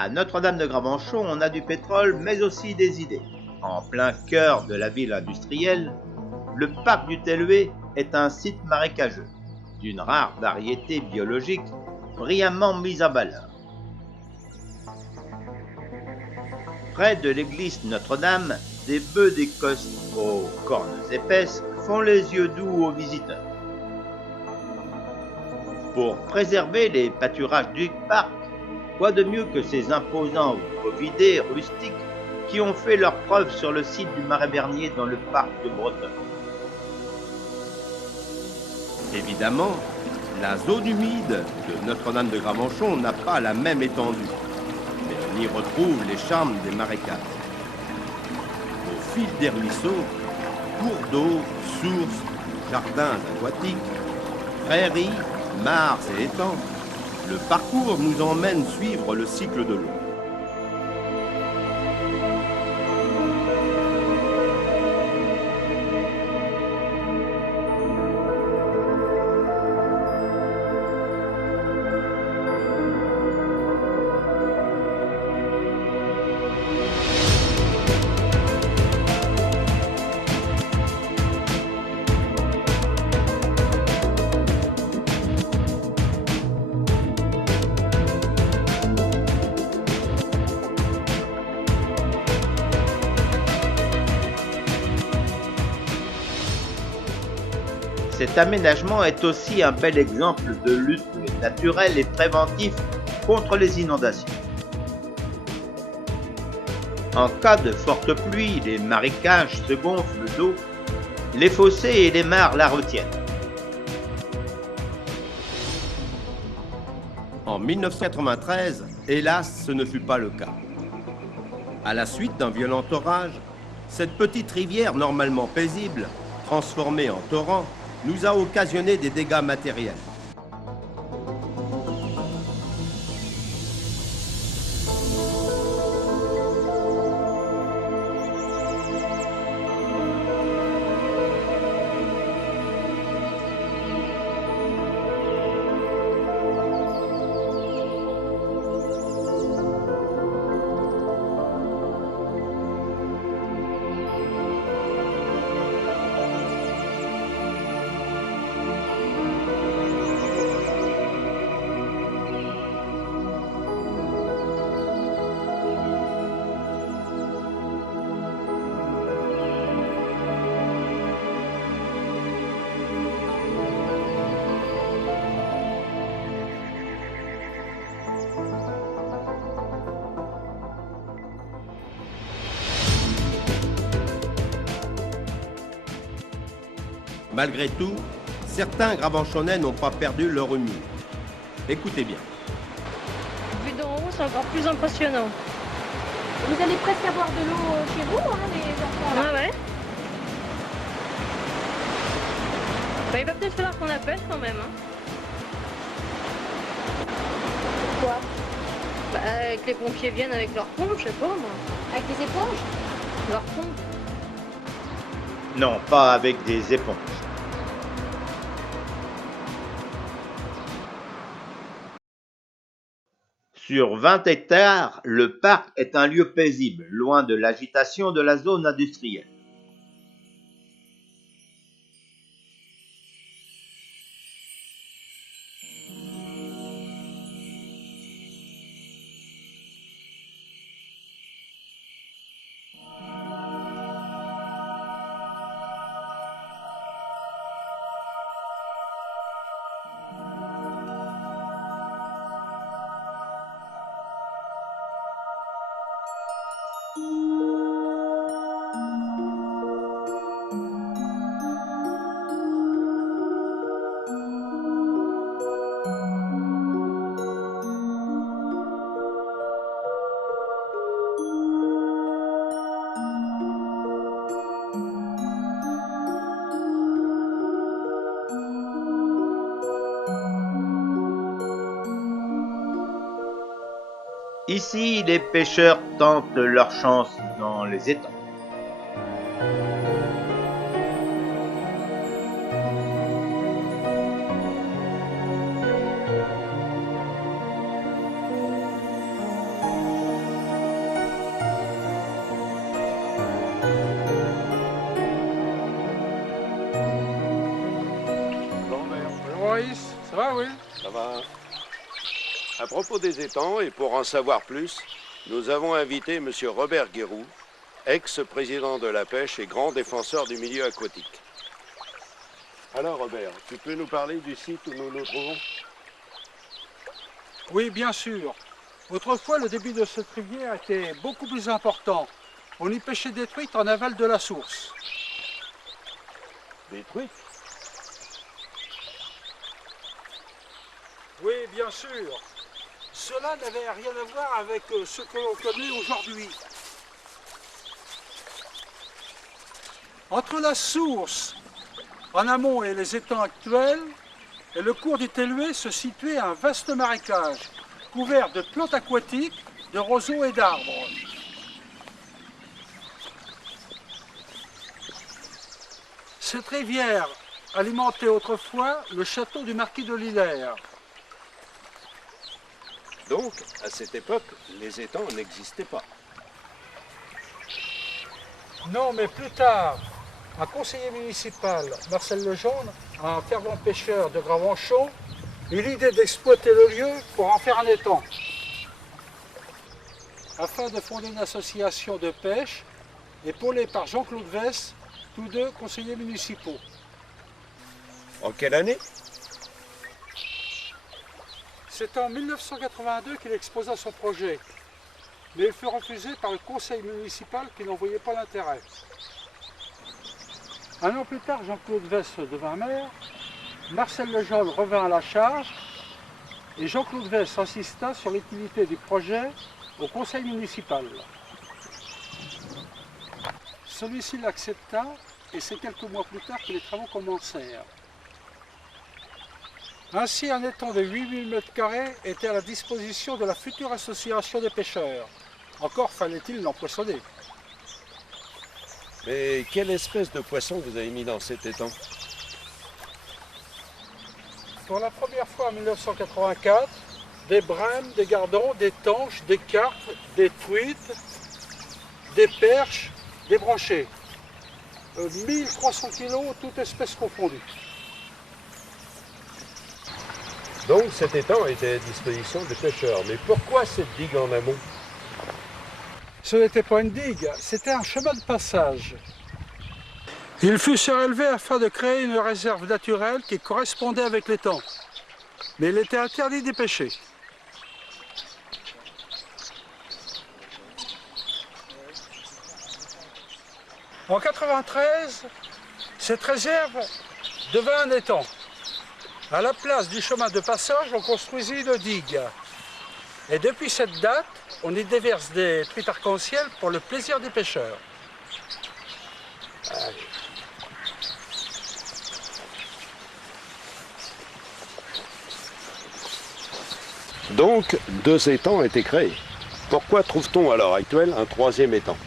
À Notre-Dame-de-Gravenchon, on a du pétrole, mais aussi des idées. En plein cœur de la ville industrielle, le parc du Tellué est un site marécageux, d'une rare variété biologique, brillamment mise à valeur. Près de l'église Notre-Dame, des bœufs d'Écosse aux cornes épaisses font les yeux doux aux visiteurs. Pour préserver les pâturages du parc, quoi de mieux que ces imposants bovidés rustiques qui ont fait leurs preuves sur le site du Marais Bernier dans le parc de Bretonne. Évidemment, la zone humide de Notre-Dame-de-Gravenchon n'a pas la même étendue, mais on y retrouve les charmes des marécages. Au fil des ruisseaux, cours d'eau, sources, jardins aquatiques, prairies, mares et étangs, le parcours nous emmène suivre le cycle de l'eau. Cet aménagement est aussi un bel exemple de lutte naturelle et préventive contre les inondations. En cas de forte pluie, les marécages se gonflent d'eau, les fossés et les mares la retiennent. En 1993, hélas, ce ne fut pas le cas. À la suite d'un violent orage, cette petite rivière normalement paisible, transformée en torrent, nous a occasionné des dégâts matériels. Malgré tout, certains Gravenchonnais n'ont pas perdu leur humour. Écoutez bien. Vu d'en haut, c'est encore plus impressionnant. Vous allez presque avoir de l'eau chez vous, hein, les enfants là. Ouais. Bah, il va peut-être falloir qu'on appelle quand même. Hein. Pourquoi? Bah, que les pompiers viennent avec leur pompe, je sais pas moi. Avec des éponges? Leur pompe. Non, pas avec des éponges. Sur 20 hectares, le parc est un lieu paisible, loin de l'agitation de la zone industrielle. Ici, les pêcheurs tentent leur chance dans les étangs. va, oui. Ça va. À propos des étangs, et pour en savoir plus, nous avons invité M. Robert Guéroux, ex-président de la pêche et grand défenseur du milieu aquatique. Alors Robert, tu peux nous parler du site où nous nous trouvons? Oui, bien sûr. Autrefois, le débit de cette rivière était beaucoup plus important. On y pêchait des truites en aval de la source. Des truites? Oui, bien sûr. Cela n'avait rien à voir avec ce que l'on connaît aujourd'hui. Entre la source en amont et les étangs actuels, et le cours du Tellué se situait un vaste marécage, couvert de plantes aquatiques, de roseaux et d'arbres. Cette rivière alimentait autrefois le château du marquis de Lillers. Donc, à cette époque, les étangs n'existaient pas. Non, mais plus tard, un conseiller municipal, Marcel Lejeune, un fervent pêcheur de Gravenchon, eut l'idée d'exploiter le lieu pour en faire un étang, afin de fonder une association de pêche, épaulée par Jean-Claude Vess, tous deux conseillers municipaux. En quelle année? C'est en 1982 qu'il exposa son projet, mais il fut refusé par le conseil municipal qui n'en voyait pas l'intérêt. Un an plus tard, Jean-Claude Vess devint maire, Marcel Lejeune revint à la charge et Jean-Claude Vess insista sur l'utilité du projet au conseil municipal. Celui-ci l'accepta et c'est quelques mois plus tard que les travaux commencèrent. Ainsi, un étang de 8000 m² était à la disposition de la future association des pêcheurs. Encore fallait-il l'empoisonner. Mais quelle espèce de poisson vous avez mis dans cet étang? Pour la première fois en 1984, des brèmes, des gardons, des tanches, des carpes, des truites, des perches, des brochets. 1300 kg, toutes espèces confondues. Donc cet étang était à disposition des pêcheurs. Mais pourquoi cette digue en amont? Ce n'était pas une digue, c'était un chemin de passage. Il fut surélevé afin de créer une réserve naturelle qui correspondait avec l'étang. Mais il était interdit d'y pêcher. En 1993, cette réserve devint un étang. À la place du chemin de passage, on construisit une digue. Et depuis cette date, on y déverse des truites arc-en-ciel pour le plaisir des pêcheurs. Donc, 2 étangs ont été créés. Pourquoi trouve-t-on à l'heure actuelle un 3e étang?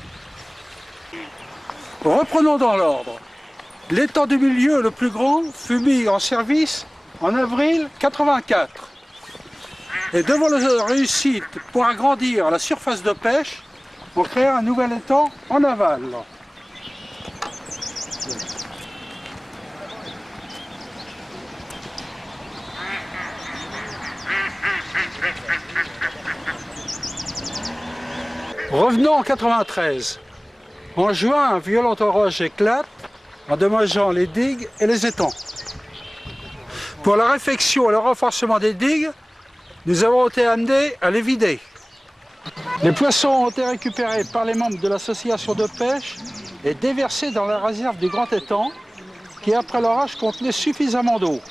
Reprenons dans l'ordre. L'étang du milieu, le plus grand, fut mis en service en avril 1984. Et devant la réussite pour agrandir la surface de pêche, on créa un nouvel étang en aval. Revenons en 1993. En juin, un violent orage éclate, endommageant les digues et les étangs. Pour la réfection et le renforcement des digues, nous avons été amenés à les vider. Les poissons ont été récupérés par les membres de l'association de pêche et déversés dans la réserve du Grand Étang, qui après l'orage contenait suffisamment d'eau.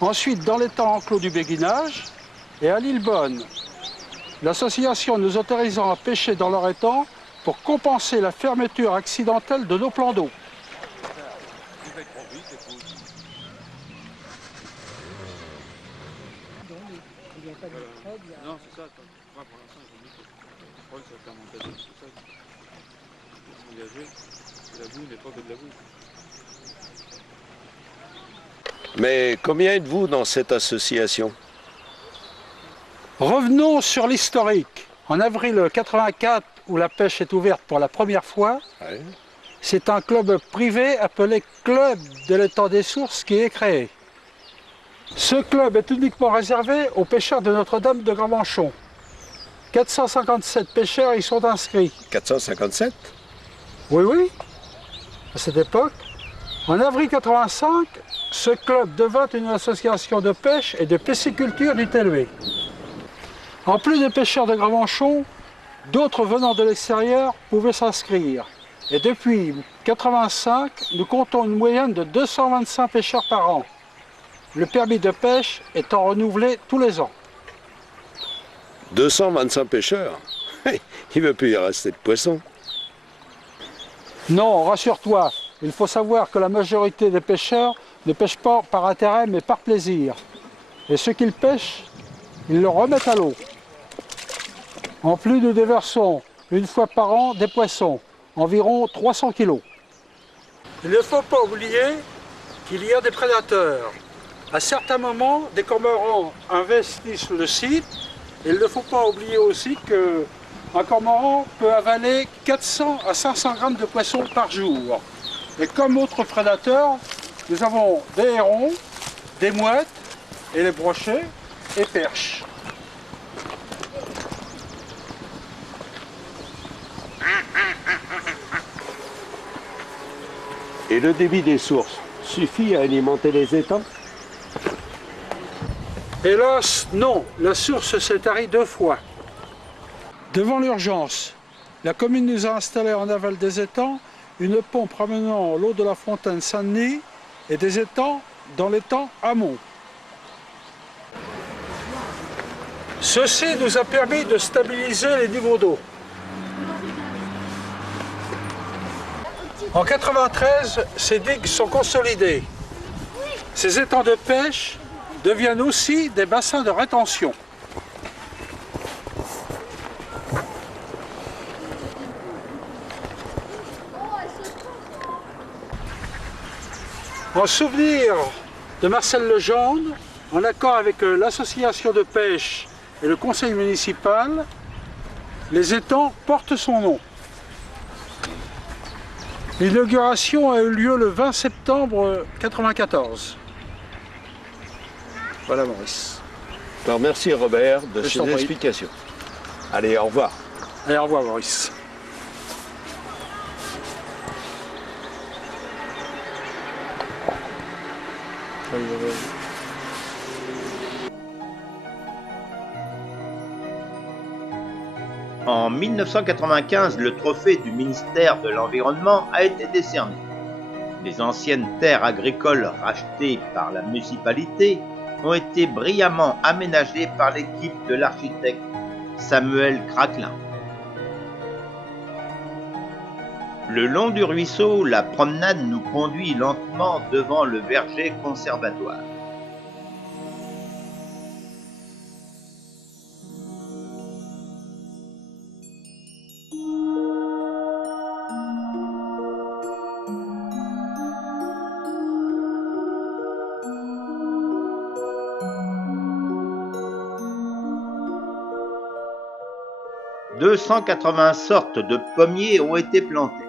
Ensuite, dans l'étang enclos du Béguinage et à l'île Bonne. L'association nous autorisant à pêcher dans leur étang pour compenser la fermeture accidentelle de nos plans d'eau. Non, c'est ça. Moi, pour l'instant, je me dis que je crois que ça va faire monter, c'est ça. Ils sont engagés. C'est la boue, mais pas que de la boue. Mais combien êtes-vous dans cette association? Revenons sur l'historique. En avril 1984, où la pêche est ouverte pour la première fois, c'est un club privé appelé Club de l'étang des Sources qui est créé. Ce club est uniquement réservé aux pêcheurs de Notre-Dame de Gravenchon. 457 pêcheurs y sont inscrits. 457? Oui, oui, à cette époque. En avril 85, ce club devint une association de pêche et de pisciculture du Tellué. En plus des pêcheurs de Gravenchon, d'autres venant de l'extérieur pouvaient s'inscrire. Et depuis 1985, nous comptons une moyenne de 225 pêcheurs par an. Le permis de pêche étant renouvelé tous les ans. 225 pêcheurs? Il ne veut plus y rester de poissons. Non, rassure-toi, il faut savoir que la majorité des pêcheurs ne pêchent pas par intérêt mais par plaisir. Et ce qu'ils pêchent, ils le remettent à l'eau. En plus, nous déversons une fois par an des poissons, environ 300 kilos. Il ne faut pas oublier qu'il y a des prédateurs. À certains moments, des cormorans investissent le site. Il ne faut pas oublier aussi qu'un cormoran peut avaler 400 à 500 grammes de poissons par jour. Et comme autres prédateurs, nous avons des hérons, des mouettes, et les brochets et perches. Et le débit des sources suffit à alimenter les étangs? Hélas, non, la source s'est tarie 2 fois. Devant l'urgence, la commune nous a installé en aval des étangs une pompe ramenant l'eau de la fontaine Saint-Denis et des étangs dans l'étang amont. Ceci nous a permis de stabiliser les niveaux d'eau. En 1993, ces digues sont consolidées. Ces étangs de pêche deviennent aussi des bassins de rétention. En souvenir de Marcel Legendre, en accord avec l'association de pêche et le conseil municipal, les étangs portent son nom. L'inauguration a eu lieu le 20 septembre 1994. Voilà Maurice. Alors merci Robert de Je ces t'en prie. explications. Allez, au revoir. Allez, au revoir Maurice. En 1995, le trophée du ministère de l'Environnement a été décerné. Les anciennes terres agricoles rachetées par la municipalité ont été brillamment aménagées par l'équipe de l'architecte Samuel Craquelin. Le long du ruisseau, la promenade nous conduit lentement devant le verger conservatoire. « 280 sortes de pommiers ont été plantés.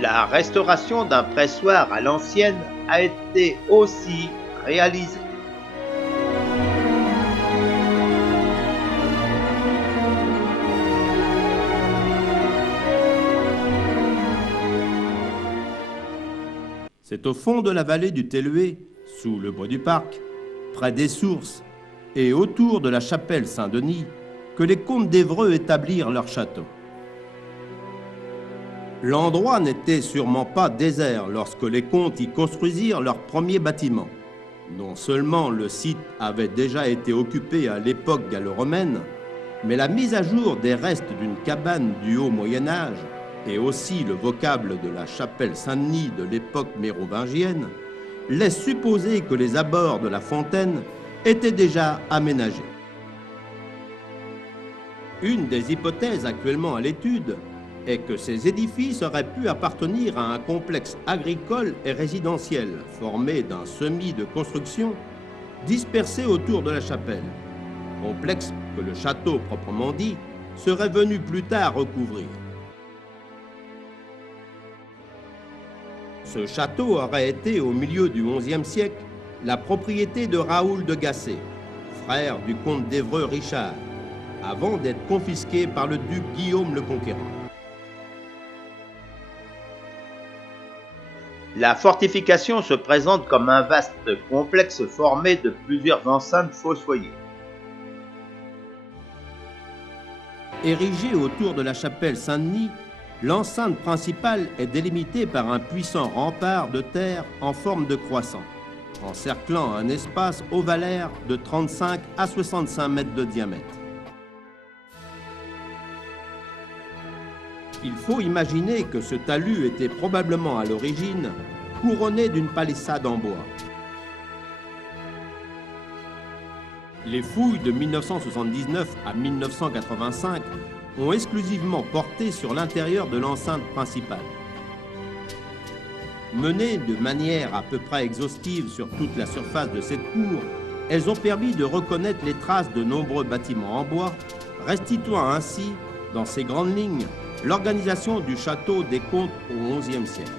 La restauration d'un pressoir à l'ancienne a été aussi réalisée. C'est au fond de la vallée du Tellué, sous le bois du parc, près des sources et autour de la chapelle Saint-Denis, que les comtes d'Évreux établirent leur château. L'endroit n'était sûrement pas désert lorsque les comtes y construisirent leur premier bâtiment. Non seulement le site avait déjà été occupé à l'époque gallo-romaine, mais la mise à jour des restes d'une cabane du haut Moyen-Âge et aussi le vocable de la chapelle Saint-Denis de l'époque mérovingienne laisse supposer que les abords de la fontaine étaient déjà aménagés. Une des hypothèses actuellement à l'étude est que ces édifices auraient pu appartenir à un complexe agricole et résidentiel formé d'un semis de construction dispersé autour de la chapelle, complexe que le château proprement dit serait venu plus tard recouvrir. Ce château aurait été, au milieu du XIe siècle, la propriété de Raoul de Gassé, frère du comte d'Évreux Richard, avant d'être confisqué par le duc Guillaume le Conquérant. La fortification se présente comme un vaste complexe formé de plusieurs enceintes fossoyées. Érigée autour de la chapelle Saint-Denis, l'enceinte principale est délimitée par un puissant rempart de terre en forme de croissant, encerclant un espace ovalaire de 35 à 65 mètres de diamètre. Il faut imaginer que ce talus était probablement à l'origine couronné d'une palissade en bois. Les fouilles de 1979 à 1985 ont exclusivement porté sur l'intérieur de l'enceinte principale. Menées de manière à peu près exhaustive sur toute la surface de cette cour, elles ont permis de reconnaître les traces de nombreux bâtiments en bois, restituant ainsi, dans ses grandes lignes, l'organisation du château des Comtes au XIe siècle.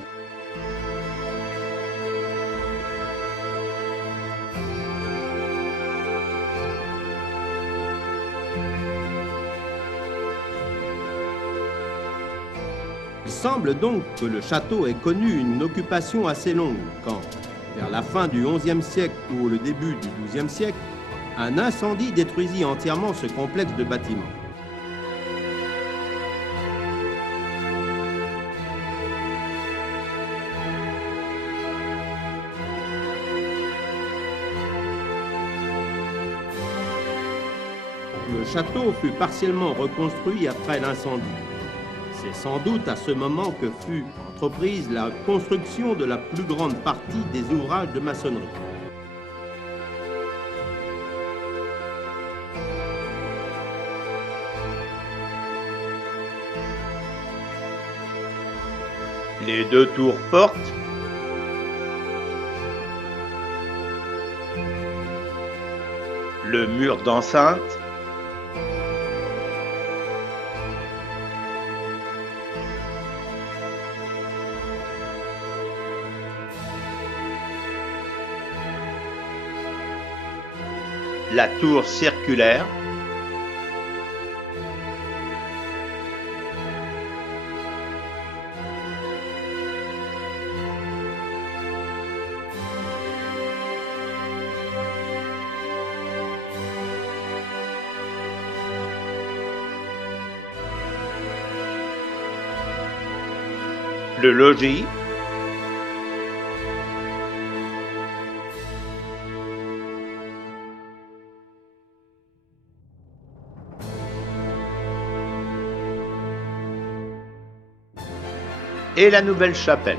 Il semble donc que le château ait connu une occupation assez longue quand, vers la fin du XIe siècle ou le début du XIIe siècle, un incendie détruisit entièrement ce complexe de bâtiments. Le château fut partiellement reconstruit après l'incendie. C'est sans doute à ce moment que fut entreprise la construction de la plus grande partie des ouvrages de maçonnerie. Les deux tours portes, le mur d'enceinte, la tour circulaire, le logis, et la nouvelle chapelle.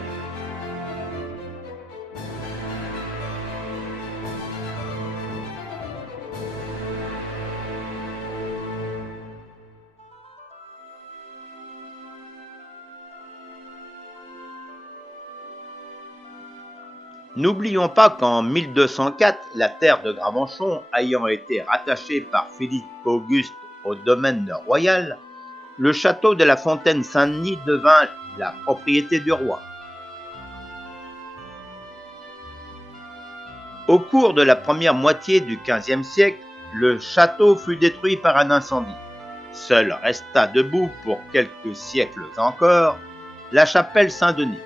N'oublions pas qu'en 1204, la terre de Gravenchon ayant été rattachée par Philippe Auguste au domaine royal, le château de la Fontaine-Saint-Denis devint la propriété du roi. Au cours de la première moitié du XVe siècle, le château fut détruit par un incendie. Seule resta debout pour quelques siècles encore la chapelle Saint-Denis.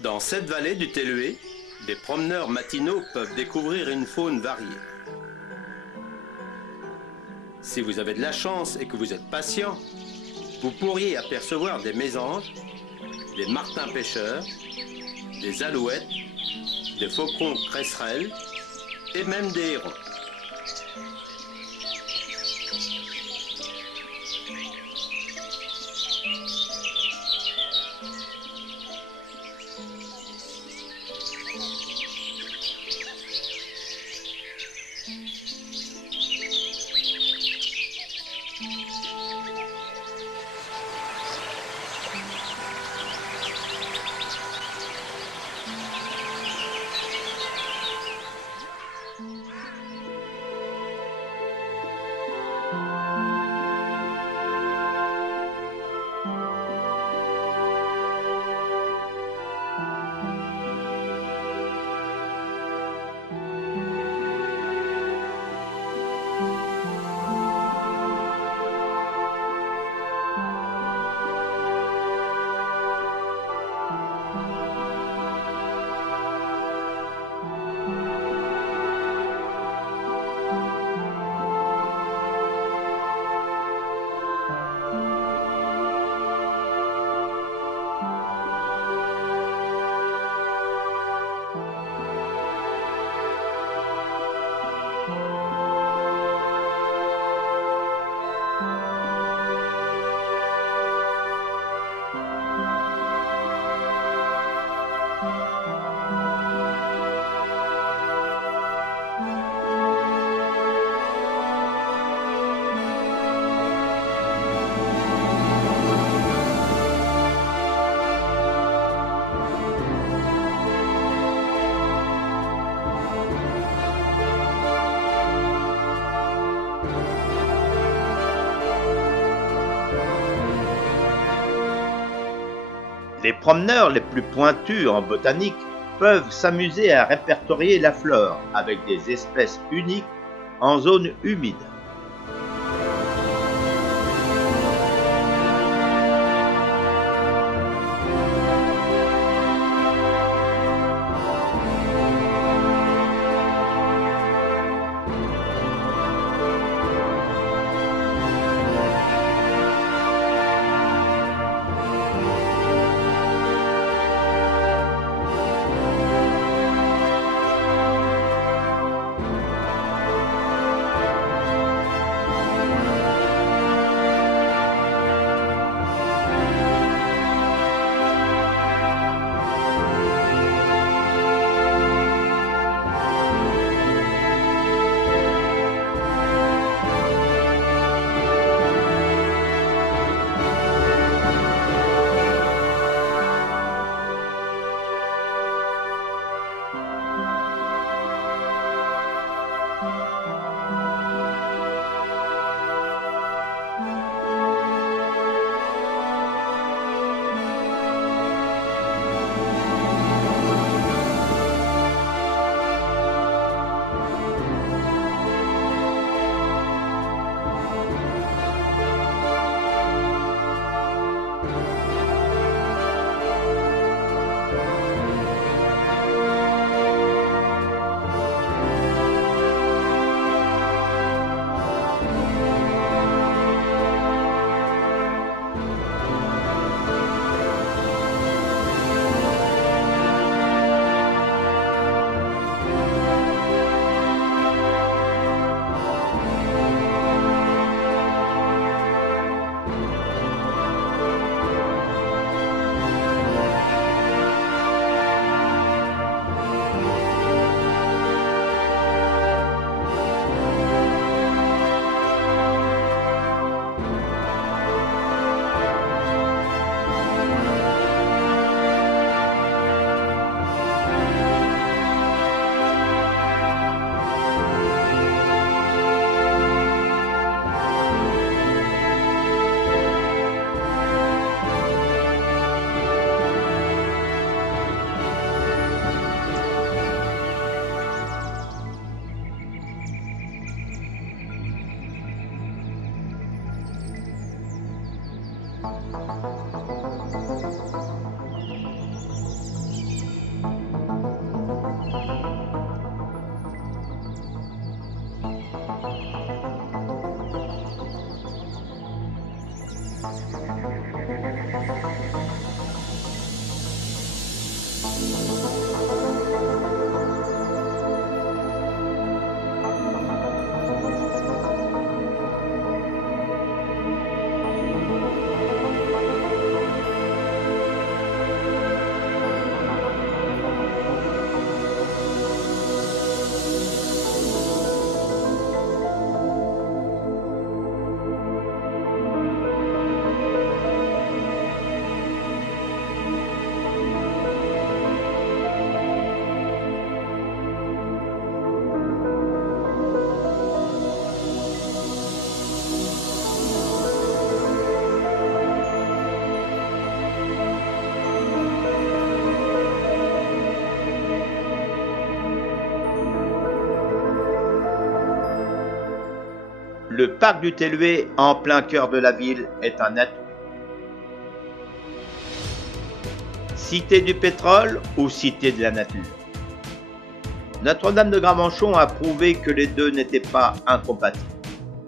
Dans cette vallée du Tellué, des promeneurs matinaux peuvent découvrir une faune variée. Si vous avez de la chance et que vous êtes patient, vous pourriez apercevoir des mésanges, des martins pêcheurs, des alouettes, des faucons cresserelles et même des hérons. Les promeneurs les plus pointus en botanique peuvent s'amuser à répertorier la flore avec des espèces uniques en zone humide. Le parc du Tellué, en plein cœur de la ville, est un atout. Cité du pétrole ou cité de la nature? Notre-Dame de Gravenchon a prouvé que les deux n'étaient pas incompatibles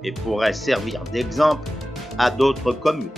et pourraient servir d'exemple à d'autres communes.